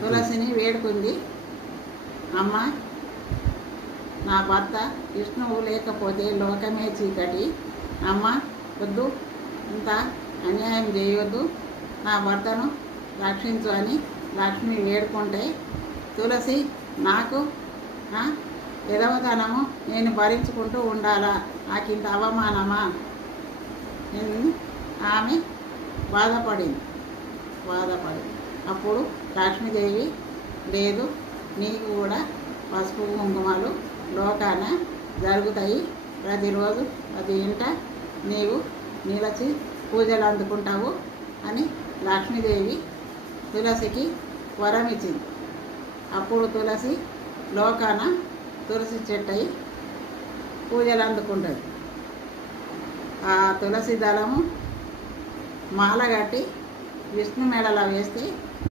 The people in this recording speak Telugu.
తులసిని వేడుకుంది. అమ్మ, నా భర్త విష్ణువు లేకపోతే లోకమే చీకటి. అమ్మ వద్దు, ఇంత అన్యాయం చేయొద్దు, నా భర్తను రక్షించు అని లక్ష్మి వేడుకుంటే, తులసి నాకు ఎదవతనము నేను భరించుకుంటూ ఉండాలా, నాకింత అవమానమా ఆమె బాధపడి అప్పుడు లక్ష్మీదేవి, లేదు, నీకు కూడా పసుపు కుంకుమలు లోకాన జరుగుతాయి, ప్రతిరోజు ప్రతి ఇంట నీవు నిలిచి పూజలు అందుకుంటావు అని లక్ష్మీదేవి తులసికి వరం ఇచ్చింది. అప్పుడు తులసి లోకాన తులసి చెట్టు అయి పూజలు అందుకుంటుంది. ఆ తులసి దళము మాల కట్టి విష్ణు మెడలో వేస్తే